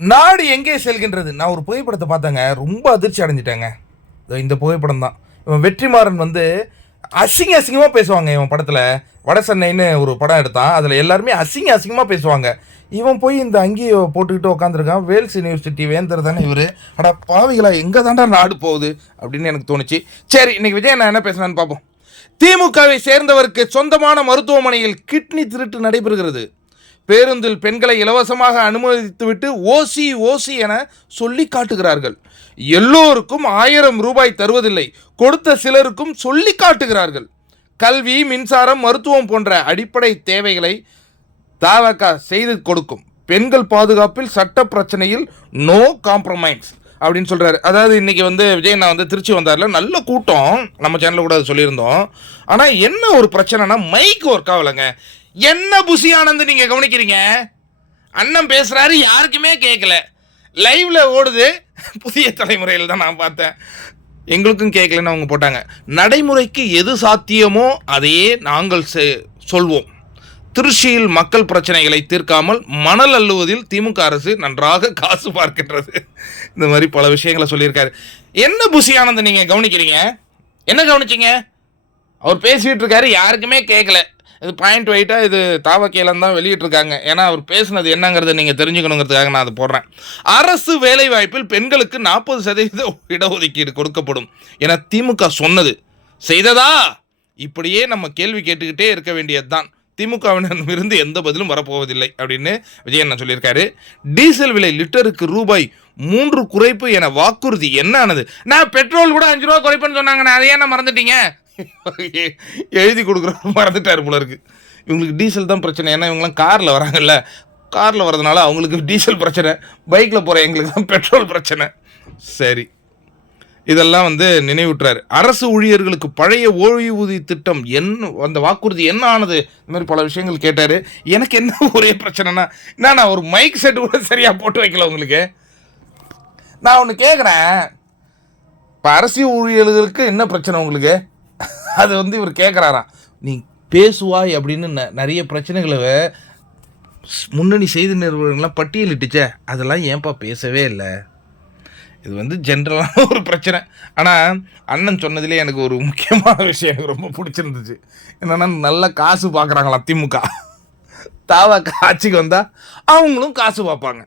நாடு எங்கே செல்கின்றது? நான் ஒரு புகைப்படத்தை பார்த்தேங்க, ரொம்ப அதிர்ச்சி அடைஞ்சிட்டேங்க. இந்த புகைப்படம் தான். இவன் வெற்றிமாறன் வந்து அசிங்கமாக பேசுவாங்க. இவன் படத்தில் வட சென்னைன்னு ஒரு படம் எடுத்தான், அதில் எல்லாருமே அசிங்கமாக பேசுவாங்க. இவன் போய் இந்த அங்கேயை போட்டுக்கிட்டு உட்காந்துருக்கான். வேல்ஸ் யூனிவர்சிட்டி வேந்தர் தானே இவர். அடா பாவிகளா, எங்கே தாண்டா நாடு போகுது அப்படின்னு எனக்கு தோணுச்சு. சரி, இன்னைக்கு விஜய் நான் என்ன பேசுனான்னு பார்ப்போம். திமுகவை சேர்ந்தவருக்கு சொந்தமான மருத்துவமனையில் கிட்னி திருட்டு நடைபெறுகிறது. பேருந்தில் பெண்களை இலவசமாக அனுமதித்துவிட்டு ஓசி ஓசி என சொல்லி காட்டுகிறார்கள். எல்லோருக்கும் 1000 ரூபாய் தருவதில்லை, கொடுத்த சிலருக்கும் சொல்லி காட்டுகிறார்கள். கல்வி, மின்சாரம், மருத்துவம் போன்ற அடிப்படை தேவைகளை தவக செய்து கொடுக்கும். பெண்கள் பாதுகாப்பில் சட்ட பிரச்சனையில் நோ காம்ப்ரமைஸ் அப்படின்னு சொல்கிறாரு. அதாவது இன்றைக்கி வந்து விஜய் நான் வந்து திருச்சி வந்தார்ல, நல்ல கூட்டம், நம்ம சேனலில் கூட அது சொல்லியிருந்தோம். ஆனால் என்ன ஒரு பிரச்சனைனா மைக் ஒர்க் ஆகலைங்க. என்ன புசி ஆனந்த் நீங்கள் கவனிக்கிறீங்க? அண்ணன் பேசுகிறாரு, யாருக்குமே கேட்கல. லைவில் ஓடுது, புதிய தலைமுறையில் தான் நான் பார்த்தேன், எங்களுக்கும் கேட்கலன்னு அவங்க போட்டாங்க. நடைமுறைக்கு எது சாத்தியமோ அதையே நாங்கள் சொல்வோம். திருச்சியில் மக்கள் பிரச்சனைகளை தீர்க்காமல் மணல் அள்ளுவதில் திமுக அரசு நன்றாக காசு பார்க்கின்றது. இந்த மாதிரி பல விஷயங்களை சொல்லியிருக்காரு. என்ன புசி ஆனந்த் நீங்கள் கவனிக்கிறீங்க? என்ன கவனிச்சிங்க? அவர் பேசிகிட்டு இருக்காரு, யாருக்குமே கேட்கல. இது பாயிண்ட் வைட்டாக இது தாவக்கையிலன்னு தான் வெளியிட்டிருக்காங்க. ஏன்னா அவர் பேசுனது என்னங்கிறத நீங்கள் தெரிஞ்சுக்கணுங்கிறதுக்காக நான் அதை போடுறேன். அரசு வேலைவாய்ப்பில் பெண்களுக்கு 40% இடஒதுக்கீடு கொடுக்கப்படும் என திமுக சொன்னது செய்ததா? இப்படியே நம்ம கேள்வி கேட்டுக்கிட்டே இருக்க வேண்டியது தான். திமுகவினரிடமிருந்து எந்த பதிலும் வரப்போவதில்லை அப்படின்னு விஜயண்ணா சொல்லியிருக்காரு. டீசல் விலை லிட்டருக்கு ₹3 குறைப்பு என வாக்குறுதி என்ன ஆனது? நான் பெட்ரோல் கூட 5 ரூபா குறைப்புன்னு சொன்னாங்கண்ணா, அதையே நான் மறந்துட்டீங்க. எழுதி கொடுக்குறவங்க மறந்துட்டார் போல இருக்கு. இவங்களுக்கு டீசல் தான் பிரச்சனை. ஏன்னா இவங்களாம் காரில் வராங்கல்ல, காரில் வரதுனால அவங்களுக்கு டீசல் பிரச்சனை, பைக்கில் போகிற எங்களுக்கு தான் பெட்ரோல் பிரச்சனை. சரி, இதெல்லாம் வந்து நினைவுற்றார். அரசு ஊழியர்களுக்கு பழைய ஓய்வூதிய திட்டம் என்ன, அந்த வாக்குறுதி என்ன ஆனது? இந்த மாதிரி பல விஷயங்கள் கேட்டார். எனக்கு என்ன ஒரே பிரச்சனைனா, என்னண்ணா ஒரு மைக் செட் கூட சரியாக போட்டு வைக்கல உங்களுக்கு. நான் ஒன்று கேட்குறேன், இப்போ அரசு ஊழியர்களுக்கு என்ன பிரச்சனை உங்களுக்கு? அது வந்து இவர் கேட்குறாராம். நீ பேசுவாய் அப்படின்னு நிறைய பிரச்சனைகளை முன்னணி செய்தி நிறுவனங்கள்லாம் பட்டியலிட்டுச்சே, அதெல்லாம் ஏன்பா பேசவே இல்லை? இது வந்து ஜென்ரலான ஒரு பிரச்சனை. ஆனால் அண்ணன் சொன்னதிலே எனக்கு ஒரு முக்கியமான விஷயம் எனக்கு ரொம்ப பிடிச்சிருந்துச்சு. என்னென்னா, நல்ல காசு பார்க்குறாங்களாம் திமுக. தாவ ஆட்சிக்கு வந்தால் அவங்களும் காசு பார்ப்பாங்க.